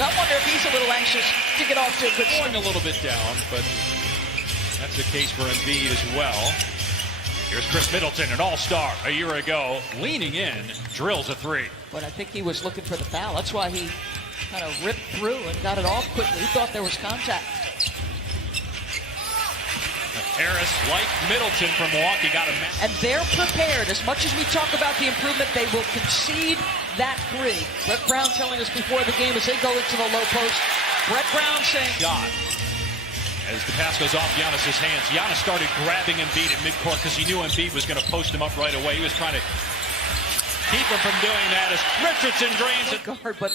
I wonder if he's a little anxious to get off to a good start. Going a little bit down, but that's the case for Embiid as well. Here's Chris Middleton, an all-star a year ago, leaning in, drills a three. But I think he was looking for the foul. That's why he kind of ripped through and got it off quickly. He thought there was contact. Harris, like Middleton from Milwaukee, got a match. And they're prepared. As much as we talk about the improvement, they will concede that three. Brett Brown telling us before the game as they go into the low post. Brett Brown saying, God. As the pass goes off Giannis's hands, Giannis started grabbing Embiid at midcourt because he knew Embiid was going to post him up right away. He was trying to keep him from doing that as Richardson drains it. Guard, but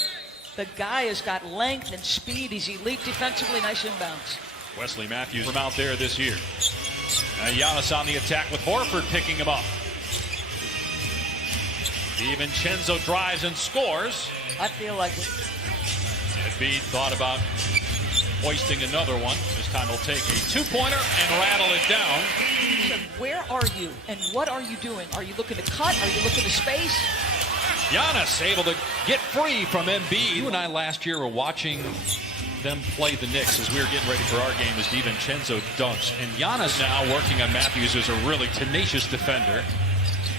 the guy has got length and speed. He's elite defensively. Nice inbounds. Wesley Matthews from out there this year. Giannis on the attack with Horford picking him up. DiVincenzo drives and scores. I feel like it. Embiid thought about hoisting another one. This time he'll take a two-pointer and rattle it down. So where are you and what are you doing? Are you looking to cut? Are you looking to space? Giannis able to get free from Embiid. You and I last year were watching them play the Knicks as we were getting ready for our game as DiVincenzo dunks. And Giannis now working on Matthews as a really tenacious defender.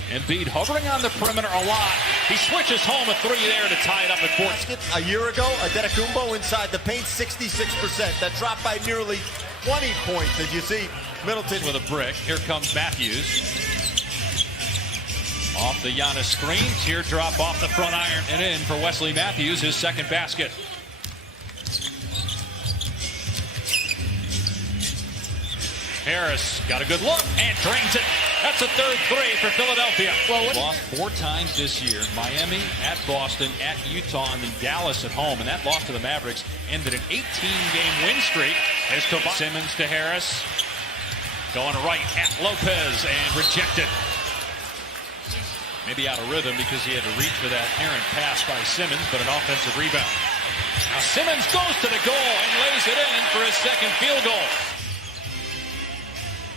Embiid hovering on the perimeter a lot. He switches home a three there to tie it up at 14. A year ago, Adetokounmpo inside the paint, 66%. That dropped by nearly 20 points. And you see Middleton with a brick. Here comes Matthews. Off the Giannis screen. Teardrop off the front iron and in for Wesley Matthews, his second basket. Harris got a good look and drains it. That's a third three for Philadelphia. Well, lost 4 times this year. Miami, at Boston, at Utah, and then Dallas at home. And that loss to the Mavericks ended an 18-game win streak. As Simmons to Harris. Going right at Lopez and rejected. Maybe out of rhythm because he had to reach for that errant pass by Simmons, but an offensive rebound. Now Simmons goes to the goal and lays it in for his second field goal.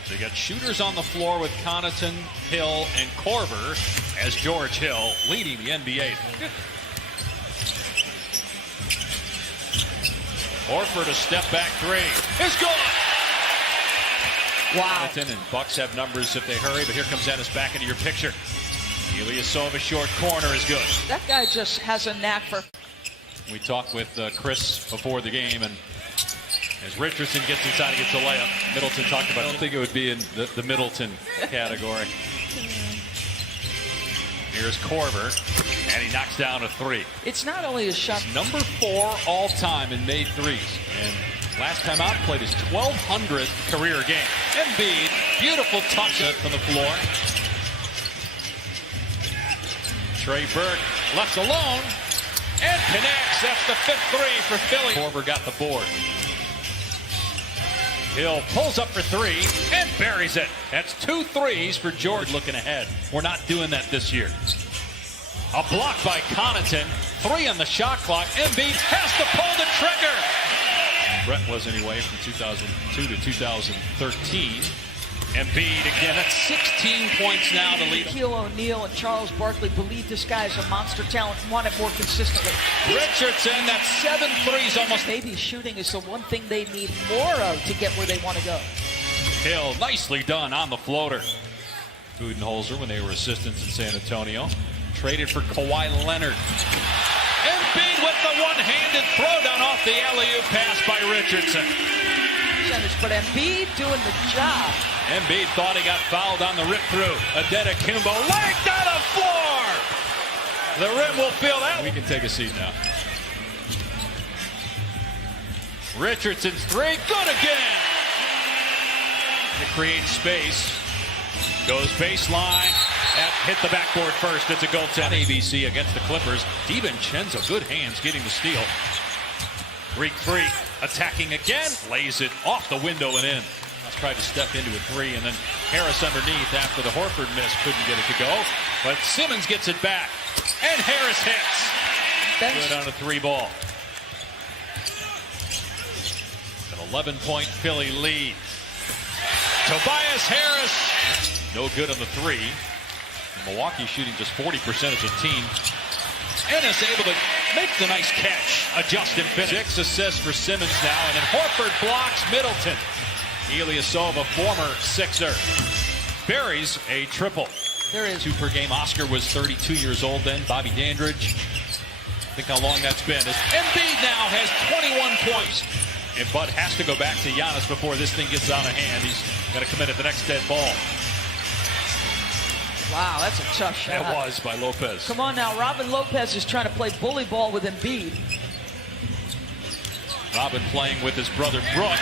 So you got shooters on the floor with Connaughton, Hill, and Korver as George Hill leading the NBA. Horford a step back three. It's good. Wow. And Bucks have numbers if they hurry, but here comes Ennis back into your picture. Ilyasova short corner is good. That guy just has a knack for. We talked with Chris before the game, and as Richardson gets inside, he gets a layup. Middleton talked about it. I don't think it would be in the Middleton category. Here's Korver, and he knocks down a three. It's not only a shot. Number 4 all-time in made threes. And last time out, played his 1,200th career game. Embiid, beautiful touch from the floor. Trey Burke left alone and connects. That's the 5th three for Philly. Korver got the board. Hill pulls up for 3 and buries it. That's 2 threes for George looking ahead. We're not doing that this year. A block by Connaughton. 3 on the shot clock. Embiid has to pull the trigger. Brett was anyway from 2002 to 2013. Embiid again. That's 16 points now to lead. Shaquille O'Neal and Charles Barkley believe this guy is a monster talent and want it more consistently. Richardson, that's 7 threes almost. Maybe shooting is the one thing they need more of to get where they want to go. Hill, nicely done on the floater. Budenholzer, when they were assistants in San Antonio, traded for Kawhi Leonard. Embiid with the one-handed throwdown off the alley-oop pass by Richardson. But Embiid doing the job. Embiid thought he got fouled on the rip-through. Adetokounmpo legged on the floor. The rim will feel that. We can take a seat now. Richardson's three, good again. To create space. Goes baseline. Hit the backboard first. It's a goal to ABC against the Clippers. DiVincenzo, good hands getting the steal. Greek three, attacking again, lays it off the window and in. Let's try to step into a 3, and then Harris underneath after the Horford miss couldn't get it to go. But Simmons gets it back, and Harris hits. Good on a 3 ball. An 11-point Philly lead. Tobias Harris, no good on the 3. Milwaukee shooting just 40% as a team. Ennis able to Make the nice catch. Adjust and finish. 6 assists for Simmons now, and then Horford blocks Middleton. Ilyasova, former Sixer, buries a triple. There is 2 per game. Oscar was 32 years old then. Bobby Dandridge. Think how long that's been. Embiid now has 21 points. And Bud has to go back to Giannis before this thing gets out of hand. He's got to commit at the next dead ball. Wow, that's a tough shot. That was by Lopez. Come on now, Robin Lopez is trying to play bully ball with Embiid. Robin playing with his brother Brook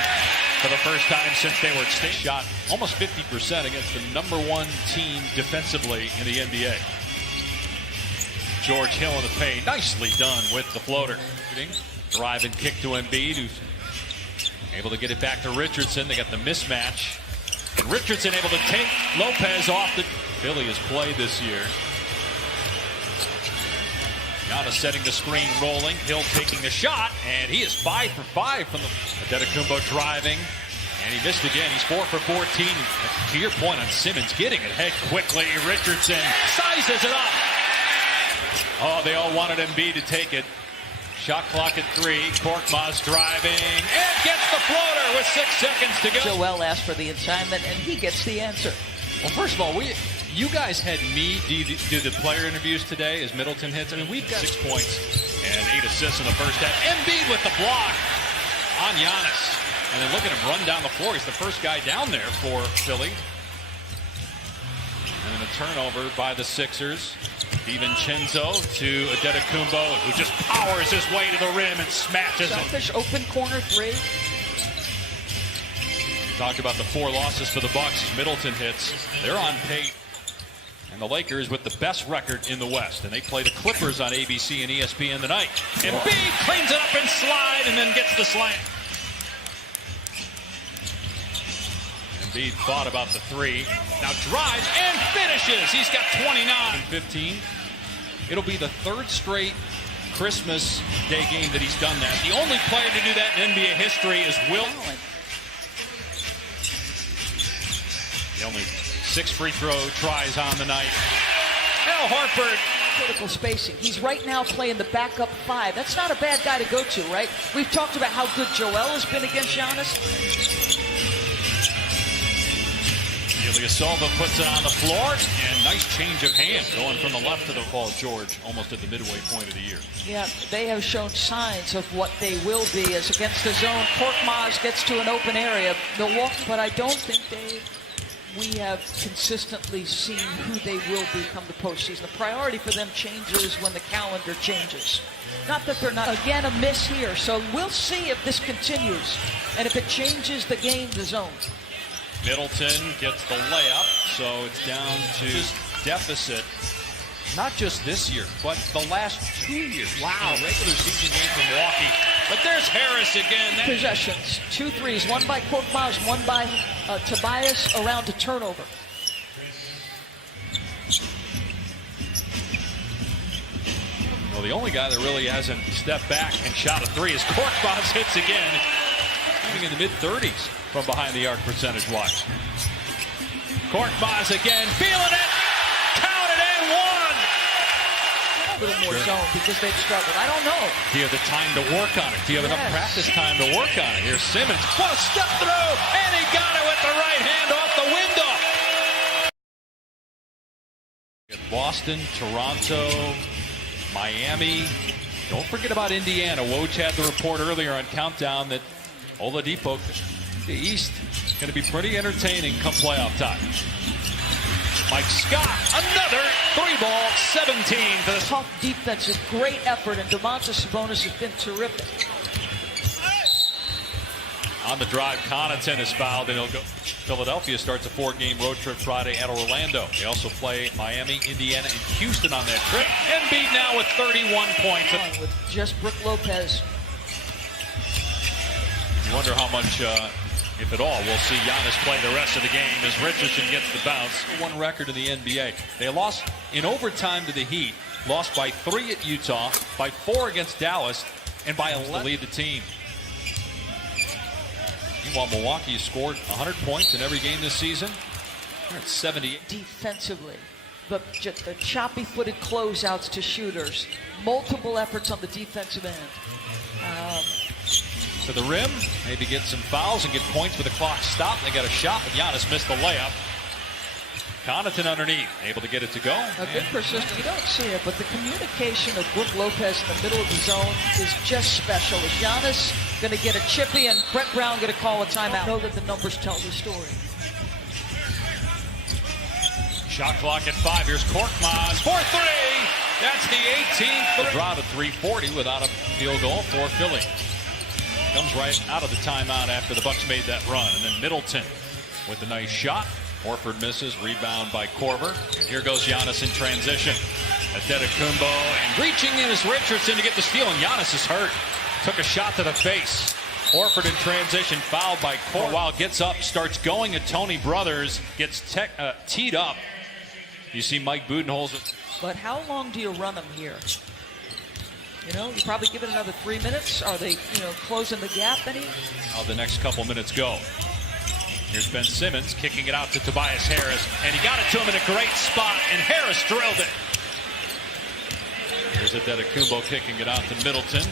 for the first time since they were extinct. Shot almost 50% against the #1 team defensively in the NBA. George Hill in the paint, nicely done with the floater. Drive and kick to Embiid, who's able to get it back to Richardson. They got the mismatch. And Richardson able to take Lopez off the... Philly has played this year. Giannis setting the screen, rolling. Hill taking the shot, and he is 5 for 5 from the... Adetokounmpo driving, and he missed again. He's 4 for 14. To your point on Simmons, getting ahead quickly. Richardson sizes it up. Oh, they all wanted Embiid to take it. Shot clock at 3. Korkmaz driving and gets the floater with 6 seconds to go. Joel asked for the assignment, and he gets the answer. Well, first of all, you guys had me do the player interviews today as Middleton hits. I mean, we've got 6 points and 8 assists in the first half. Embiid with the block on Giannis. And then look at him run down the floor. He's the first guy down there for Philly. And then a turnover by the Sixers. DiVincenzo to Adetokounmpo, who just powers his way to the rim and smashes it. Selfish open corner 3. Talked about the 4 losses for the Bucks. Middleton hits. They're on pace. And the Lakers with the best record in the West. And they play the Clippers on ABC and ESPN tonight. Embiid cleans it up and slide and then gets the slam. Embiid thought about the 3. Now drives and finishes. He's got 29 and 15. It'll be the 3rd straight Christmas Day game that he's done that. The only player to do that in NBA history is Wilt. The only 6 free throw tries on the night. Al Horford. Critical spacing. He's right now playing the backup 5. That's not a bad guy to go to, right? We've talked about how good Joel has been against Giannis. Ilyasova puts it on the floor, and nice change of hand going from the left to the Paul George, almost at the midway point of the year. Yeah, they have shown signs of what they will be as against the zone. Korkmaz gets to an open area. Milwaukee, but I don't think we have consistently seen who they will be come the postseason. The priority for them changes when the calendar changes. Not that they're not, again, a miss here. So we'll see if this continues and if it changes the game, the zone. Middleton gets the layup, so it's down to deficit. Not just this year, but the last 2 years. Wow, regular season game for Milwaukee. But there's Harris again. Possessions, 2 threes, one by Korkmaz, one by Tobias around a turnover. Well, the only guy that really hasn't stepped back and shot a 3 is Korkmaz hits again. Shooting in the mid-30s from behind the arc percentage-wise. Korkmaz again, feeling it. Count it and 1. A little more zone because they've struggled. I don't know. Do you have the time to work on it? Do you have enough practice time to work on it? Here's Simmons. What a step through, and he got it with the right hand off the window. Boston, Toronto, Miami. Don't forget about Indiana. Woj had the report earlier on Countdown that Oladipo, the East, is going to be pretty entertaining come playoff time. Mike Scott, another 3-ball, 17 for the tough defensive, great effort, and Domantas Sabonis has been terrific. On the drive, Connaughton is fouled, and he'll go. Philadelphia starts a 4-game road trip Friday at Orlando. They also play Miami, Indiana, and Houston on that trip. Embiid now with 31 points. With just Brook Lopez. You wonder how much, if at all, we'll see Giannis play the rest of the game as Richardson gets the bounce. 1 record in the NBA. They lost in overtime to the Heat, lost by 3 at Utah, by 4 against Dallas, and by 11 to lead the team. Meanwhile, Milwaukee has scored 100 points in every game this season. They're at 78. Defensively, the choppy-footed closeouts to shooters, multiple efforts on the defensive end. To the rim, maybe get some fouls and get points with the clock stopped. They got a shot, but Giannis missed the layup. Connaughton underneath, able to get it to go. A good persistence. You don't see it, but the communication of Brook Lopez in the middle of the zone is just special. Is Giannis going to get a chippy and Brett Brown going to call a timeout? I know that the numbers tell the story. Shot clock at 5. Here's Korkmaz for 3. That's the 18th. Draw to 340 without a field goal for Philly. Comes right out of the timeout after the Bucks made that run. And then Middleton with a nice shot. Horford misses, rebound by Korver. And here goes Giannis in transition. Antetokounmpo and reaching in is Richardson to get the steal, and Giannis is hurt. Took a shot to the face. Horford in transition, fouled by Korver. While gets up, starts going at Tony Brothers, gets teed up. You see Mike Budenholzer. But how long do you run them here? You know, you probably give it another 3 minutes. Are they, closing the gap any? How the next couple minutes go. Here's Ben Simmons kicking it out to Tobias Harris, and he got it to him in a great spot, and Harris drilled it. Here's Antetokounmpo kicking it out to Middleton,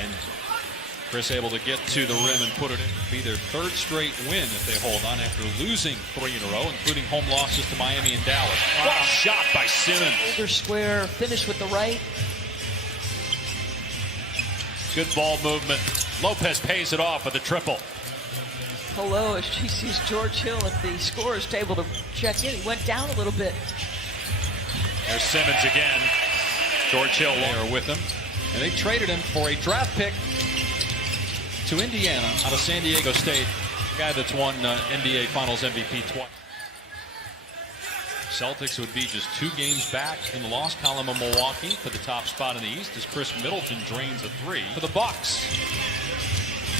and Chris able to get to the rim and put it in. Be their 3rd straight win if they hold on after losing 3 in a row, including home losses to Miami and Dallas. Wow. What a shot by Simmons. Shoulder square, finish with the right. Good ball movement. Lopez pays it off with a triple. Hello, as she sees George Hill at the scorer's table to check in. He went down a little bit. There's Simmons again. George Hill there with him. And they traded him for a draft pick to Indiana out of San Diego State. A guy that's won NBA Finals MVP twice. Celtics would be just 2 games back in the loss column of Milwaukee for the top spot in the East as Chris Middleton drains a 3 for the Bucks.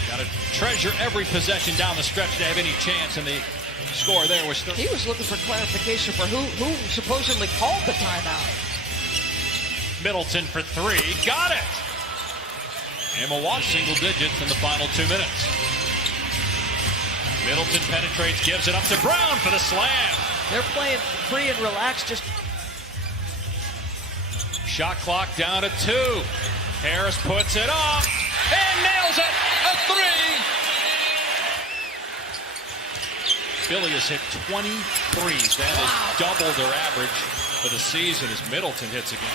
Got to treasure every possession down the stretch to have any chance, and the score there was 30. He was looking for clarification for who supposedly called the timeout. Middleton for 3, got it. And Milwaukee single digits in the final 2 minutes. Middleton penetrates, gives it up to Brown for the slam. They're playing free and relaxed. Just shot clock down to 2. Harris puts it up and nails it. A 3. Philly has hit 23s. That is double their average for the season as Middleton hits again.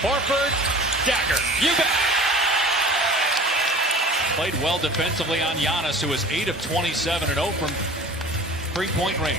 Horford, dagger. You bet. Played well defensively on Giannis, who is 8 of 27 and 0 from 3-point range.